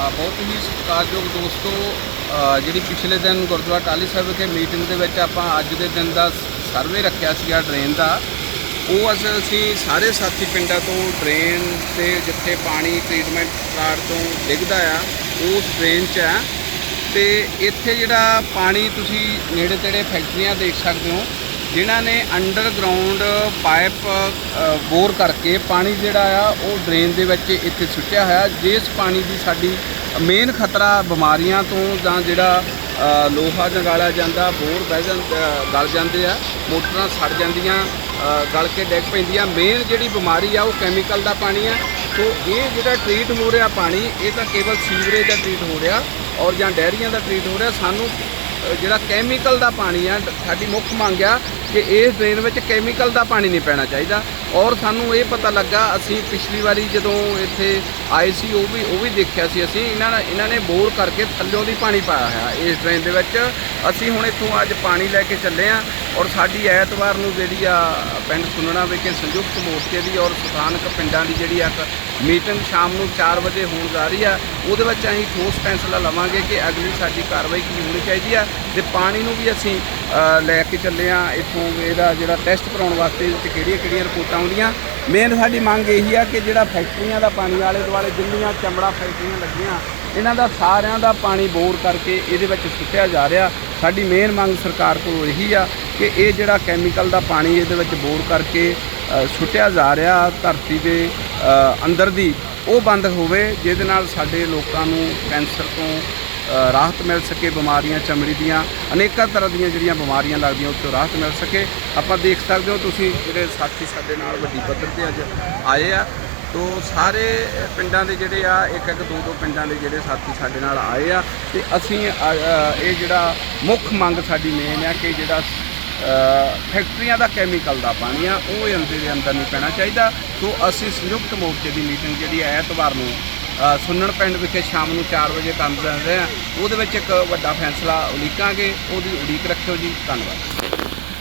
ਬਹੁਤ ਹੀ ਸਤਿਕਾਰਯੋਗ ਦੋਸਤੋ ਜਿਹੜੀ ਪਿਛਲੇ ਦਿਨ ਗੁਰਦੁਆਰਾ ਟਾਲੀ ਸਾਹਿਬ ਵਿਖੇ ਮੀਟਿੰਗ ਦੇ ਵਿੱਚ ਆਪਾਂ ਅੱਜ ਦੇ ਦਿਨ ਦਾ ਸਰਵੇ ਰੱਖਿਆ ਸੀਗਾ ਡਰੇਨ ਦਾ। ਉਹ ਅੱਜ ਅਸੀਂ ਸਾਰੇ ਸਾਥੀ ਪਿੰਡਾਂ ਤੋਂ ਡਰੇਨ ਤੇ ਜਿੱਥੇ ਪਾਣੀ ਟ੍ਰੀਟਮੈਂਟ ਪਲਾਂਟ ਤੋਂ ਡਿੱਗਦਾ ਆ, ਉਸ ਡਰੇਨ 'ਚ ਆ। ਤੇ ਇੱਥੇ ਜਿਹੜਾ ਪਾਣੀ ਤੁਸੀਂ ਨੇੜੇ ਤੇੜੇ ਫੈਕਟਰੀਆਂ ਦੇਖ ਸਕਦੇ ਹੋ ਜਿਨ੍ਹਾਂ ਨੇ ਅੰਡਰਗਰਾਉਂਡ ਪਾਈਪ ਬੋਰ ਕਰਕੇ ਪਾਣੀ ਜਿਹੜਾ ਆ ਉਹ ਡਰੇਨ ਦੇ ਵਿੱਚ ਇੱਥੇ ਸੁੱਟਿਆ ਹੋਇਆ। ਜਿਸ ਪਾਣੀ ਦੀ ਸਾਡੀ ਮੇਨ ਖਤਰਾ ਬਿਮਾਰੀਆਂ ਤੋਂ ਜਾਂ ਜਿਹੜਾ ਅ, ਲੋਹਾ ਜਗਾਲਿਆ ਜਾਂਦਾ ਬੋਰ ਬਹਿ ਜਾਂਦਾ ਗਲ ਜਾਂਦੇ ਆ ਮੋਟਰਾਂ ਸੜ ਜਾਂਦੀਆਂ ਗਲ ਕੇ ਡਿੱਗ ਪੈਂਦੀਆਂ। ਮੇਨ ਜਿਹੜੀ ਬਿਮਾਰੀ ਆ ਉਹ ਕੈਮੀਕਲ ਦਾ ਪਾਣੀ ਆ। ਸੋ ਇਹ ਜਿਹੜਾ ਟ੍ਰੀਟ ਹੋ ਰਿਹਾ ਪਾਣੀ ਇਹ ਤਾਂ ਕੇਵਲ ਸੀਵਰੇਜ ਦਾ ਟ੍ਰੀਟ ਹੋ ਰਿਹਾ ਔਰ ਜਾਂ ਡੈਰੀਆਂ ਦਾ ਟ੍ਰੀਟ ਹੋ ਰਿਹਾ। ਸਾਨੂੰ ਜਿਹੜਾ ਕੈਮੀਕਲ ਦਾ ਪਾਣੀ ਆ, ਸਾਡੀ ਮੁੱਖ ਮੰਗ ਆ ਕਿ ਇਸ ਡਰੇਨ ਵਿੱਚ ਕੈਮੀਕਲ ਦਾ ਪਾਣੀ ਨਹੀਂ ਪੈਣਾ ਚਾਹੀਦਾ। ਔਰ ਸਾਨੂੰ ਇਹ ਪਤਾ ਲੱਗਾ, ਅਸੀਂ ਪਿਛਲੀ ਵਾਰੀ ਜਦੋਂ ਇੱਥੇ ਆਏ ਸੀ, ਉਹ ਵੀ ਉਹ ਵੀ ਦੇਖਿਆ ਸੀ ਅਸੀਂ, ਇਹਨਾਂ ਨੇ ਇਹਨਾਂ ਨੇ ਬੋਰ ਕਰਕੇ ਥੱਲਿਓਂ ਦੀ ਪਾਣੀ ਪਾਇਆ ਹੋਇਆ ਇਸ ਡਰੇਨ ਦੇ ਵਿੱਚ। ਅਸੀਂ ਹੁਣ ਇੱਥੋਂ ਅੱਜ ਪਾਣੀ ਲੈ ਕੇ ਚੱਲੇ ਆ। ਔਰ ਸਾਡੀ ਐਤਵਾਰ ਨੂੰ ਜਿਹੜੀ ਆ ਪਿੰਡ ਸੁਣਨਾ ਵਿਖੇ ਸੰਯੁਕਤ ਮੋਰਚੇ ਦੀ ਔਰ ਸਥਾਨਕ ਪਿੰਡਾਂ ਦੀ ਜਿਹੜੀ ਆ ਇੱਕ ਮੀਟਿੰਗ ਸ਼ਾਮ ਨੂੰ 4 ਵਜੇ ਹੋਣ ਜਾ ਰਹੀ ਆ, ਉਹਦੇ ਵਿੱਚ ਅਸੀਂ ਠੋਸ ਫੈਸਲਾ ਲਵਾਂਗੇ ਕਿ ਅਗਲੀ ਸਾਡੀ ਕਾਰਵਾਈ ਕੀ ਹੋਣੀ ਚਾਹੀਦੀ ਆ ਤੇ ਪਾਣੀ ਨੂੰ ਵੀ ਅਸੀਂ ਲੈ ਕੇ ਚੱਲੇ ਆ। ਇੱਥੋਂ ਇਹਦਾ ਜਿਹੜਾ ਟੈਸਟ ਕਰਾਉਣ ਵਾਸਤੇ ਇਹਦੇ 'ਚ ਕਿਹੜੀਆਂ ਕਿਹੜੀਆਂ ਰਿਪੋਰਟਾਂ ਆਉਂਦੀਆਂ। ਮੇਨ ਸਾਡੀ ਮੰਗ ਇਹੀ ਆ ਕਿ ਜਿਹੜਾ ਫੈਕਟਰੀਆਂ ਦਾ ਪਾਣੀ ਆਲੇ ਦੁਆਲੇ ਜਿੰਨੀਆਂ ਚਮੜਾ ਫੈਕਟਰੀਆਂ ਲੱਗੀਆਂ, ਇਹਨਾਂ ਦਾ ਸਾਰਿਆਂ ਦਾ ਪਾਣੀ ਬੋਰ ਕਰਕੇ ਇਹਦੇ ਵਿੱਚ ਸੁੱਟਿਆ ਜਾ ਰਿਹਾ। ਸਾਡੀ ਮੇਨ ਮੰਗ ਸਰਕਾਰ ਕੋਲ ਇਹੀ ਆ ਕਿ ਇਹ ਜਿਹੜਾ ਕੈਮੀਕਲ ਦਾ ਪਾਣੀ ਇਹਦੇ ਵਿੱਚ ਬੋਰ ਕਰਕੇ ਅ, ਸੁੱਟਿਆ ਜਾ ਰਿਹਾ ਧਰਤੀ ਦੇ ਅੰਦਰ ਦੀ ਉਹ ਬੰਦ ਹੋਵੇ ਜਿਹਦੇ ਨਾਲ ਸਾਡੇ ਲੋਕਾਂ ਨੂੰ ਕੈਂਸਰ ਤੋਂ ਰਾਹਤ ਮਿਲ ਸਕੇ ਬਿਮਾਰੀਆਂ ਚਮੜੀ ਦੀਆਂ ਅਨੇਕਾਂ ਤਰ੍ਹਾਂ ਦੀਆਂ ਜਿਹੜੀਆਂ ਬਿਮਾਰੀਆਂ ਲੱਗਦੀਆਂ ਉਸ ਤੋਂ ਰਾਹਤ ਮਿਲ ਸਕੇ। ਆਪਾਂ ਦੇਖ ਸਕਦੇ ਹੋ ਤੁਸੀਂ ਜਿਹੜੇ ਸਾਥੀ ਸਾਡੇ ਨਾਲ ਵੱਡੀ ਪੱਧਰ ਤੇ ਅੱਜ ਆਏ ਆ ਤੋ ਸਾਰੇ ਪਿੰਡਾਂ ਦੇ ਜਿਹੜੇ ਆ ਇੱਕ ਇੱਕ ਦੋ ਦੋ ਪਿੰਡਾਂ ਦੇ ਜਿਹੜੇ ਸਾਥੀ ਸਾਡੇ ਨਾਲ ਆਏ ਆ ਤੇ ਅਸੀਂ ਇਹ ਜਿਹੜਾ ਮੁੱਖ ਮੰਗ ਸਾਡੀ ਮੇਨ ਆ ਕਿ ਜਿਹੜਾ ਫੈਕਟਰੀਆਂ ਦਾ ਕੈਮੀਕਲ ਦਾ ਪਾਣੀ ਆ ਉਹ ਅੰਦਰ ਦੇ ਅੰਦਰ ਨਹੀਂ ਪੈਣਾ ਚਾਹੀਦਾ। ਸੋ ਅਸੀਂ ਸੰਯੁਕਤ ਮੋਰਚੇ ਦੀ ਮੀਟਿੰਗ ਜਿਹੜੀ ਹੈ ਐਤਵਾਰ ਨੂੰ ਅ, ਸੁੰਨਣ ਪਿੰਡ ਵਿਖੇ ਸ਼ਾਮ ਨੂੰ 4 ਵਜੇ ਕੰਮ ਕਰਦੇ ਰਹੇ ਆ। ਉਹਦੇ ਵਿੱਚ ਇੱਕ ਵੱਡਾ ਫੈਸਲਾ ਉਲੀਕਾਂਗੇ ਉਹਦੀ ਉਡੀਕ ਰੱਖਿਓ ਜੀ। ਧੰਨਵਾਦ।